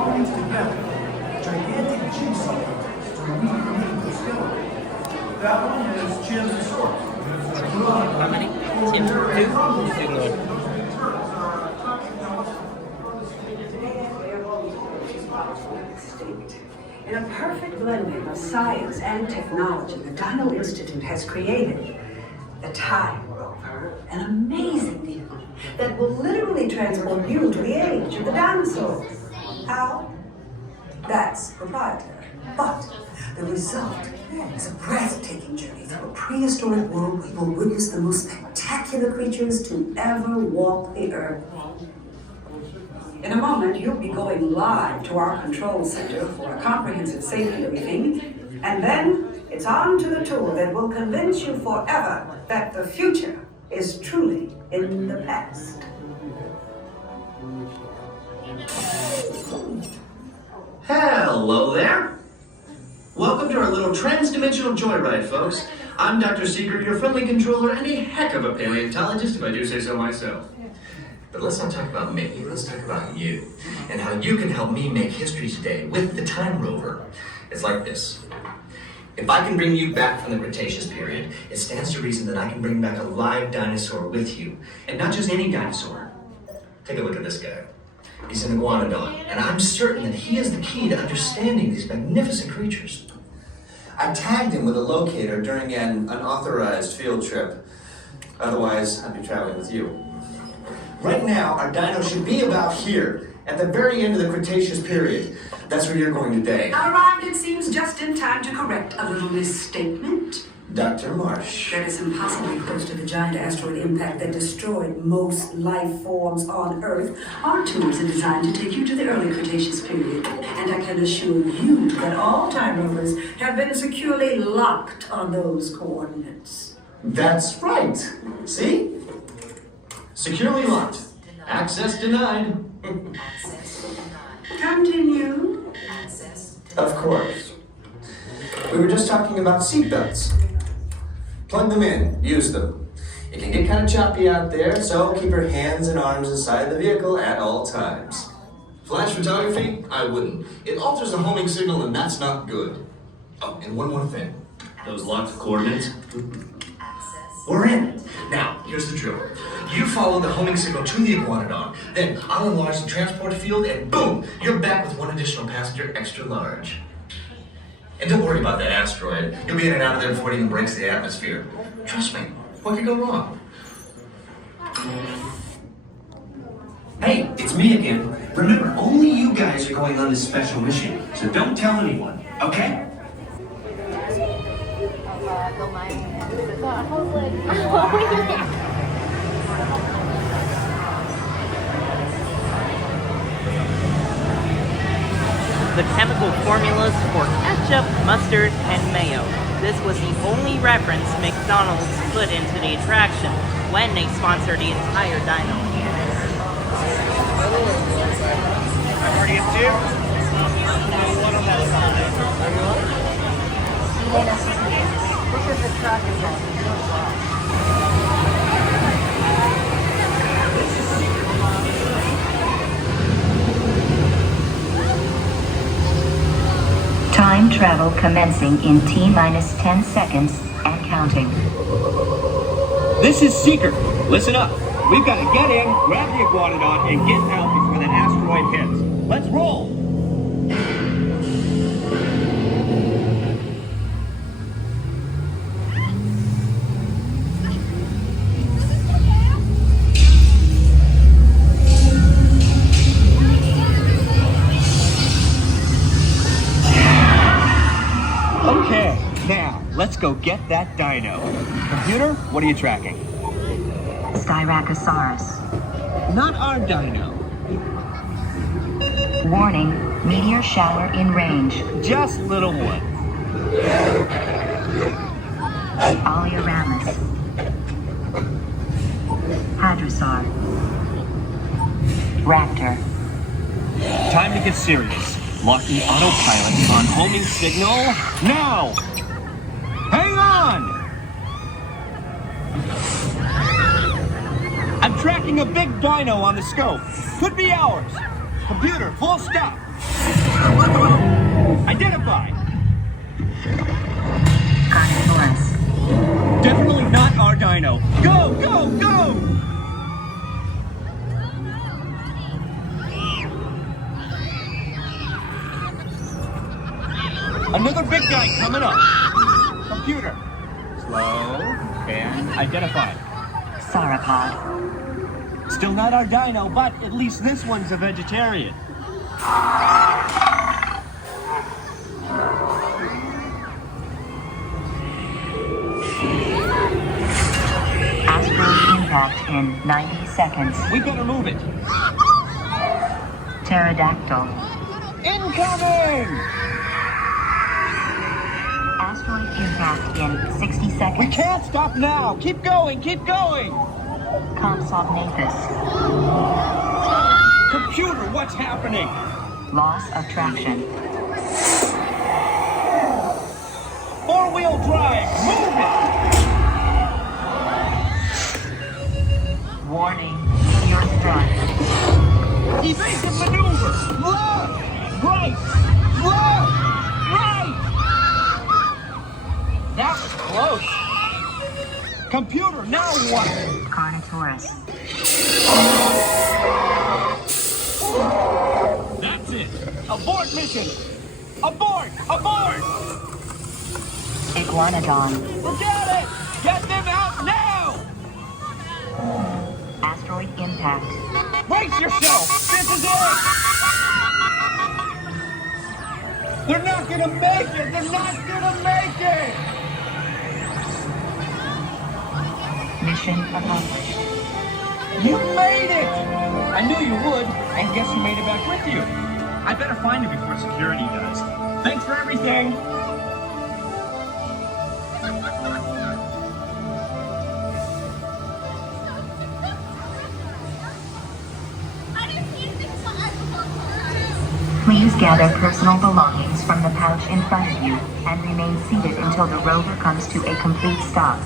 bones together, gigantic jigsaw puzzles to recreate the skeleton. That one is Tyrannosaurus. How many? In a perfect blending of science and technology, the Dino Institute has created the Time Rover, an amazing vehicle that will literally transport you to the age of the dinosaurs. How? That's proprietary. But the result is a breathtaking journey through a prehistoric world where you will witness the most spectacular creatures to ever walk the earth. In a moment, you'll be going live to our control center for a comprehensive safety briefing, and then it's on to the tour that will convince you forever that the future is truly in the past. Hello there. Welcome to our little trans-dimensional joyride, folks. I'm Dr. Secret, your friendly controller, and a heck of a paleontologist, if I do say so myself. But let's not talk about me, let's talk about you, and how you can help me make history today with the Time Rover. It's like this. If I can bring you back from the Cretaceous period, it stands to reason that I can bring back a live dinosaur with you, and not just any dinosaur. Take a look at this guy. He's an Iguanodon, and I'm certain that he is the key to understanding these magnificent creatures. I tagged him with a locator during an unauthorized field trip. Otherwise, I'd be traveling with you. Right now, our dino should be about here, at the very end of the Cretaceous period. That's where you're going today. Arrived, it seems, just in time to correct a little misstatement. Dr. Marsh. That is impossibly close to the giant asteroid impact that destroyed most life forms on Earth. Our tours are designed to take you to the early Cretaceous period, and I can assure you that all time rovers have been securely locked on those coordinates. That's right. See? Securely locked. Access denied. Continue. Of course. We were just talking about seatbelts. Plug them in, use them. It can get kind of choppy out there, so keep your hands and arms inside the vehicle at all times. Flash photography? I wouldn't. It alters the homing signal, and that's not good. Oh, and one more thing. Those locked coordinates? We're in. Now, here's the drill. You follow the homing signal to the Iguanodon, then I'll enlarge the transport field, and boom, you're back with one additional passenger extra large. And don't worry about that asteroid. You'll be in and out of there before it even breaks the atmosphere. Trust me, what could go wrong? Hey, it's me again. Remember, only you guys are going on this special mission, so don't tell anyone, okay? The chemical formulas for ketchup, mustard, and mayo. This was the only reference McDonald's put into the attraction when they sponsored the entire dino. I'm already in two. One on that side. Look at the truck again. Time travel commencing in T-minus 10 seconds and counting. This is Seeker. Listen up. We've got to get in, grab the Iguanodon, and get out before that asteroid hits. Let's roll! Okay, now, let's go get that dino. Computer, what are you tracking? Styracosaurus. Not our dino. Warning, meteor shower in range. Just little one. Oleoramus. Hadrosaur. Raptor. Time to get serious. Locking autopilot on homing signal now! Hang on! I'm tracking a big dino on the scope. Could be ours. Computer, full stop. Identify! Carnotaurus. Definitely not our dino. Go, go, go! Another big guy coming up. Computer. Slow and identify. Sauropod. Still not our dino, but at least this one's a vegetarian. Asteroid impact in 90 seconds. We better move it. Pterodactyl. Incoming! Asteroid impact in 60 seconds. We can't stop now. Keep going, keep going. Compsognathus. Computer, what's happening? Loss of traction. Four-wheel drive, move it! Warning. Meteor strike. Evasive maneuver! Left! Right! Left! Right! That was close. Computer, now what? Carnotaurus. That's it! Abort mission! Abort! Abort! Iguanodon. Forget it! Get them out now! Asteroid impact. Brace yourself! This is it! They're not gonna make it! They're not gonna make it! Mission accomplished. You made it! I knew you would, and guess who made it back with you? I better find him before security does. Thanks for everything! Please gather personal belongings from the pouch in front of you and remain seated until the rover comes to a complete stop.